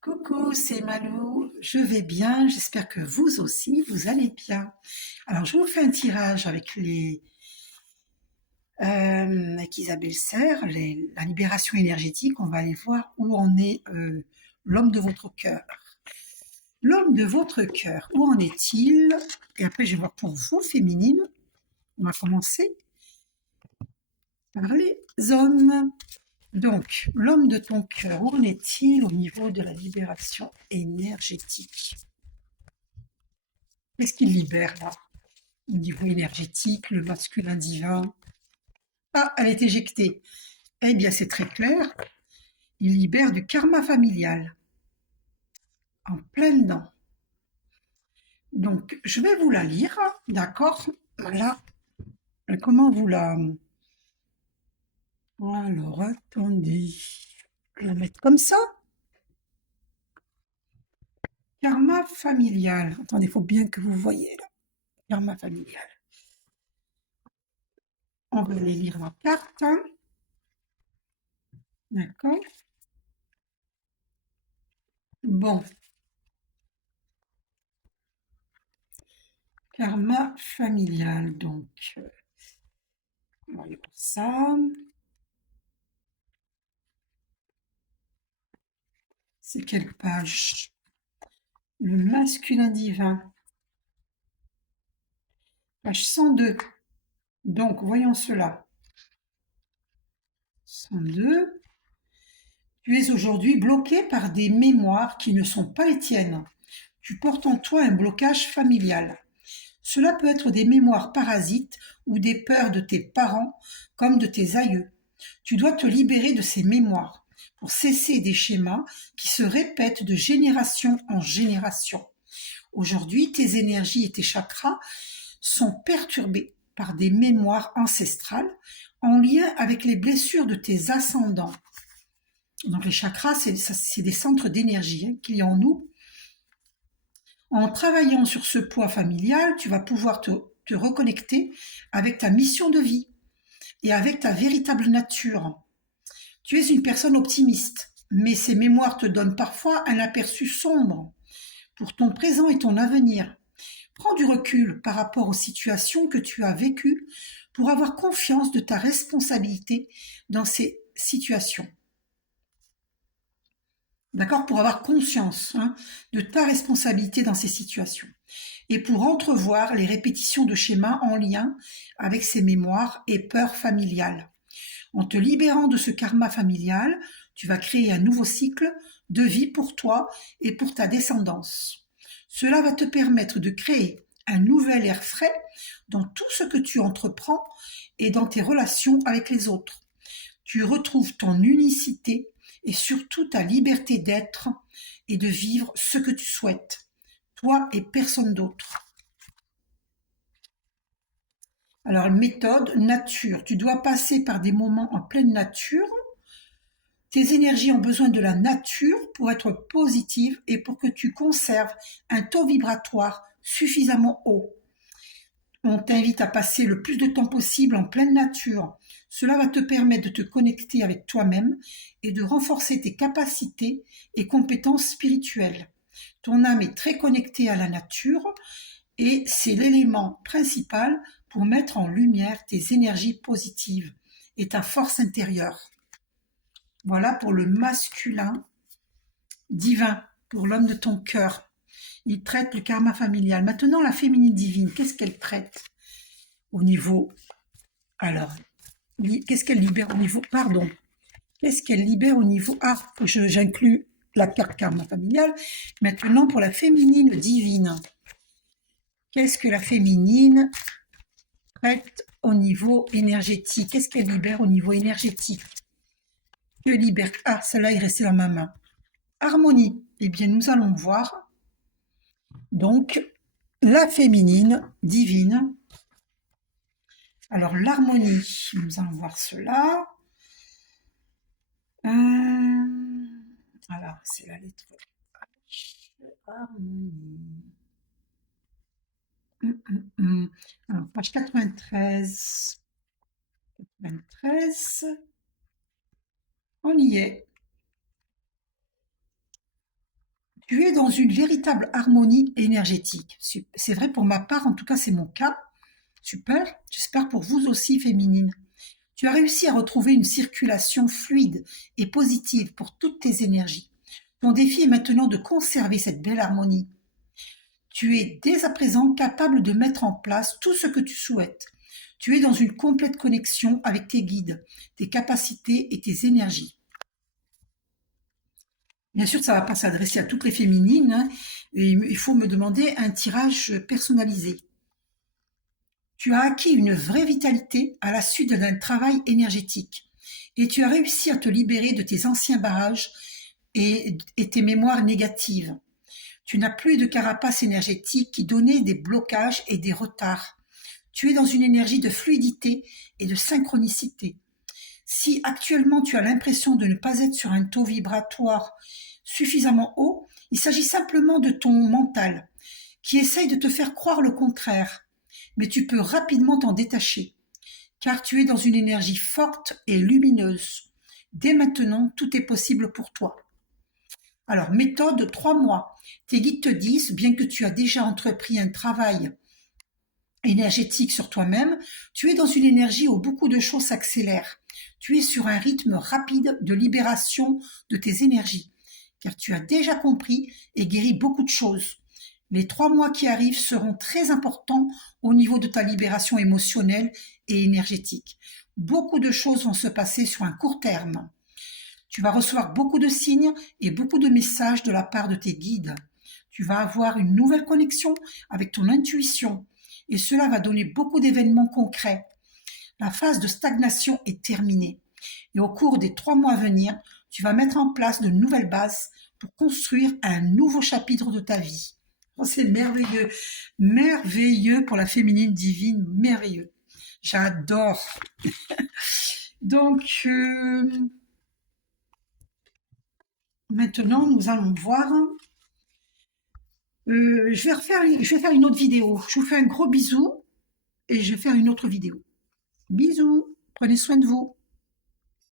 Coucou, c'est Malou. Je vais bien. J'espère que vous aussi, vous allez bien. Alors, je vous fais un tirage avec Isabelle Serre, la libération énergétique. On va aller voir où en est l'homme de votre cœur. L'homme de votre cœur, où en est-il? Et après, je vais voir pour vous, féminine. On va commencer par les hommes. Donc, l'homme de ton cœur, où en est-il au niveau de la libération énergétique? Qu'est-ce qu'il libère là? Au niveau énergétique, le masculin divin. Ah, elle est éjectée. Eh bien, c'est très clair. Il libère du karma familial. En plein dedans. Donc, je vais vous la lire. D'accord? Voilà. Comment vous la... Alors, attendez. Je vais la mettre comme ça. Karma familial. Attendez, il faut bien que vous voyez là. Karma familial. On va aller lire la carte. D'accord? Bon. Karma familial. Donc, voyons ça. C'est quelle page? Le masculin divin. Page 102. Donc, voyons cela. 102. Tu es aujourd'hui bloqué par des mémoires qui ne sont pas les tiennes. Tu portes en toi un blocage familial. Cela peut être des mémoires parasites ou des peurs de tes parents comme de tes aïeux. Tu dois te libérer de ces mémoires pour cesser des schémas qui se répètent de génération en génération. Aujourd'hui, tes énergies et tes chakras sont perturbés par des mémoires ancestrales en lien avec les blessures de tes ascendants. Donc les chakras, c'est des centres d'énergie qu'il y a en nous. En travaillant sur ce poids familial, tu vas pouvoir te reconnecter avec ta mission de vie et avec ta véritable nature. Tu es une personne optimiste, mais ces mémoires te donnent parfois un aperçu sombre pour ton présent et ton avenir. Prends du recul par rapport aux situations que tu as vécues pour avoir confiance de ta responsabilité dans ces situations. D'accord? Pour avoir conscience de ta responsabilité dans ces situations. Et pour entrevoir les répétitions de schémas en lien avec ces mémoires et peurs familiales. En te libérant de ce karma familial, tu vas créer un nouveau cycle de vie pour toi et pour ta descendance. Cela va te permettre de créer un nouvel air frais dans tout ce que tu entreprends et dans tes relations avec les autres. Tu retrouves ton unicité et surtout ta liberté d'être et de vivre ce que tu souhaites, toi et personne d'autre. Alors, méthode, nature. Tu dois passer par des moments en pleine nature. Tes énergies ont besoin de la nature pour être positives et pour que tu conserves un taux vibratoire suffisamment haut. On t'invite à passer le plus de temps possible en pleine nature. Cela va te permettre de te connecter avec toi-même et de renforcer tes capacités et compétences spirituelles. Ton âme est très connectée à la nature et c'est l'élément principal pour mettre en lumière tes énergies positives et ta force intérieure. Voilà pour le masculin divin, pour l'homme de ton cœur. Il traite le karma familial. Maintenant, la féminine divine, qu'est-ce qu'elle traite au niveau... Alors, qu'est-ce qu'elle libère au niveau... Pardon. Qu'est-ce qu'elle libère au niveau... Ah, j'inclus la carte karma familiale. Maintenant, pour la féminine divine. Qu'est-ce que la féminine traite au niveau énergétique? Qu'est-ce qu'elle libère au niveau énergétique? Que libère... Ah, celle-là est restée dans ma main. Harmonie. Eh bien, nous allons voir. Donc, la féminine divine. Alors, l'harmonie. Nous allons voir cela. Alors, c'est la lettre H. Harmonie. Alors, page 93. 93. On y est. Tu es dans une véritable harmonie énergétique. C'est vrai pour ma part, en tout cas c'est mon cas. Super, j'espère pour vous aussi féminine. Tu as réussi à retrouver une circulation fluide et positive pour toutes tes énergies. Ton défi est maintenant de conserver cette belle harmonie. Tu es dès à présent capable de mettre en place tout ce que tu souhaites. Tu es dans une complète connexion avec tes guides, tes capacités et tes énergies. Bien sûr, ça ne va pas s'adresser à toutes les féminines, hein, et il faut me demander un tirage personnalisé. Tu as acquis une vraie vitalité à la suite d'un travail énergétique et tu as réussi à te libérer de tes anciens barrages et tes mémoires négatives. Tu n'as plus de carapace énergétique qui donnait des blocages et des retards. Tu es dans une énergie de fluidité et de synchronicité. Si actuellement tu as l'impression de ne pas être sur un taux vibratoire suffisamment haut, il s'agit simplement de ton mental qui essaye de te faire croire le contraire. Mais tu peux rapidement t'en détacher, car tu es dans une énergie forte et lumineuse. Dès maintenant, tout est possible pour toi. Alors, méthode 3 mois. Tes guides te disent, bien que tu as déjà entrepris un travail énergétique sur toi-même, tu es dans une énergie où beaucoup de choses s'accélèrent. Tu es sur un rythme rapide de libération de tes énergies, car tu as déjà compris et guéri beaucoup de choses. Les 3 mois qui arrivent seront très importants au niveau de ta libération émotionnelle et énergétique. Beaucoup de choses vont se passer sur un court terme. Tu vas recevoir beaucoup de signes et beaucoup de messages de la part de tes guides. Tu vas avoir une nouvelle connexion avec ton intuition et cela va donner beaucoup d'événements concrets. La phase de stagnation est terminée et au cours des 3 mois à venir, tu vas mettre en place de nouvelles bases pour construire un nouveau chapitre de ta vie. Oh, c'est merveilleux, merveilleux pour la féminine divine, merveilleux. J'adore. Donc, maintenant, nous allons voir. Je vais faire une autre vidéo. Je vous fais un gros bisou et je vais faire une autre vidéo. Bisous, prenez soin de vous.